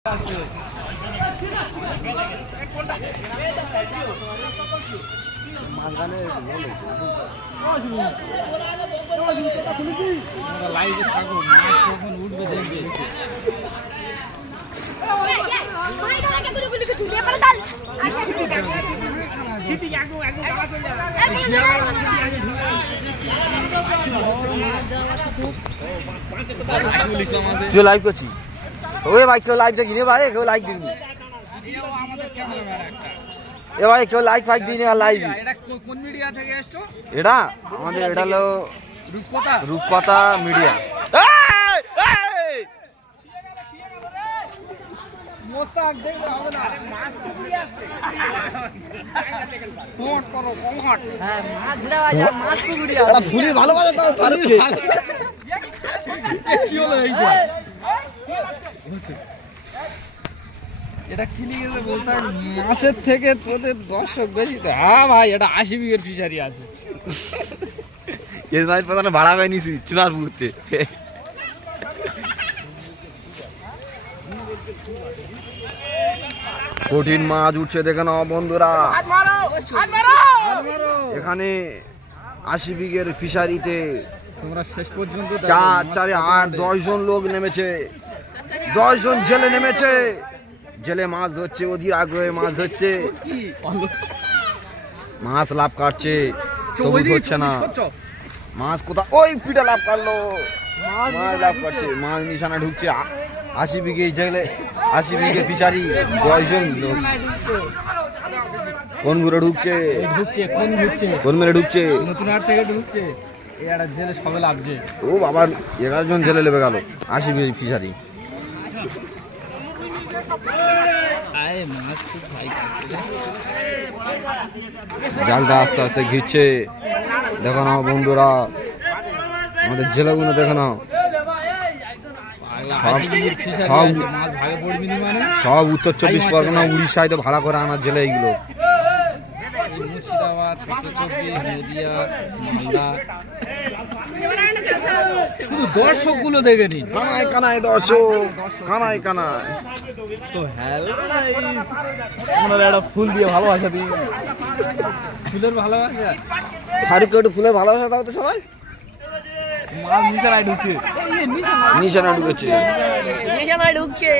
লাইভে থাকো, মাছ যখন উঠবে দেখবে। তুই লাইভ করছি ওই ভাই, কেউ লাইভ দেখি রে ভাই, কেউ লাইক দিবি এ ভাই, কেউ লাইক ফাইক দিই না লাইভ। কোন মিডিয়া থেকে এসছো? এটা আমাদের এটা হলো রূপকথা মিডিয়া। এটা কি লিখেছে বলতে, মাছের থেকে তোদের দর্শক বেশি তো। হ্যাঁ ভাই, এটা 80 বিঘের ফিশারি আছে। ভাড়া পাই নিছি চুনার মুহূর্তে। কঠিন মাছ উঠছে দেখে নাও বন্ধুরা। এখানে 80 বিঘের ফিশারিতে তোমরা শেষ পর্যন্ত 4, 4, 8, 10 জন লোক নেমেছে, 10 জন জেলে নেমেছে। জেলে মাছ ধরছে, অধীর আগ্রহে মাছ ধরছে, মাছ লাভ কাটছে, তবু ধরছে না মাছ। কোথা ওই পিঠে লাভ কাটলো, মাছ লাভ কাটছে, মাছ নিশানা ঢুকছে। 80 বিঘে জেলে, 80 বিঘে ফিশারি, 10 জন লোক। কোন ঘুরে ঢুকছে, কোন মেরে ঢুকছে, নতুন হাট থেকে ঢুকছে। এটা জেলে সবে লাভছে। ও বাবা, 11 জন জেলে লেবে গেল 80 বিঘে ফিশারি। জালটা আস্তে আস্তে ঘিরছে, দেখো না বন্ধুরা, আমাদের জেলাগুলো দেখো না, সব উত্তর 24 পরগনা, উড়িষ্যায় তো ভাড়া করে আনার জেলে এইগুলো। মুর্শিদাবাদ, নদিয়া, মালদা, শুধু দর্শক গুলো দেখে নি, কানায় কানায় দর্শক, কানায় কানায়। একটা ফুল দিয়ে ভালোবাসা দিই, ফুলের ভালোবাসা। ফারুক একটু ফুলের ভালোবাসা দাও তো সবাই। মাল নিশানায় ঢুকছে, নিশানা ঢুকেছে, নিশানায় ঢুকছে।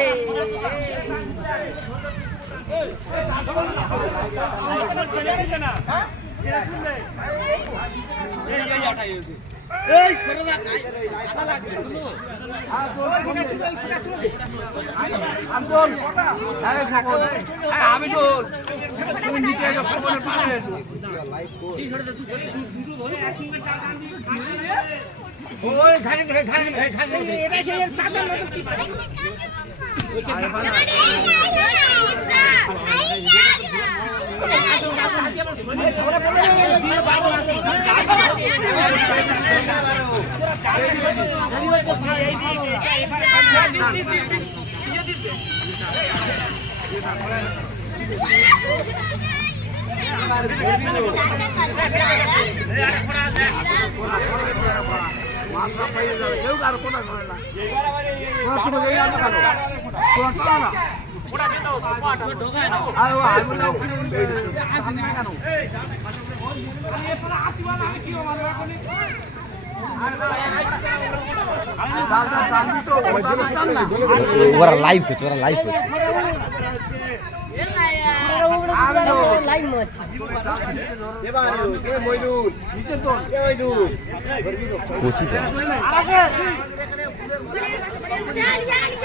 ওরা লাইভ করছে, ওরা লাইভ করছে।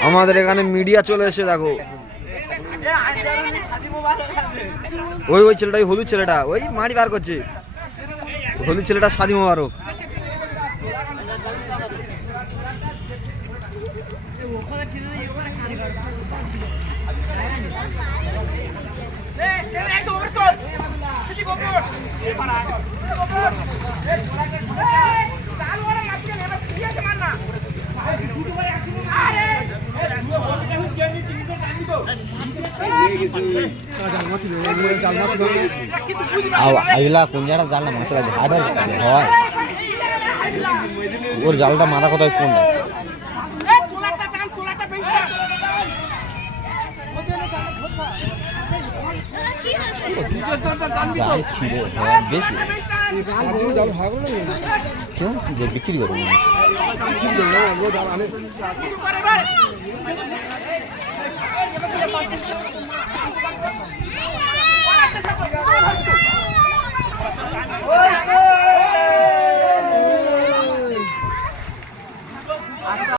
আমাদের এখানে মিডিয়া চলে এসে দেখো, ওই ওই ছেলেটা, ওই হলুদ ছেলেটা, ওই মারি বার করছে, হলুদ ছেলেটা শাদি মোবারক। আইলা কোন জায়গা জাল না মাছ লাগে হাড়ের হয় ওর জালটা মারা কোথায় কোনটা জাল ছিল, হ্যাঁ বেশি জাল ভালো না কেউ যে বিক্রি করবো Thank you.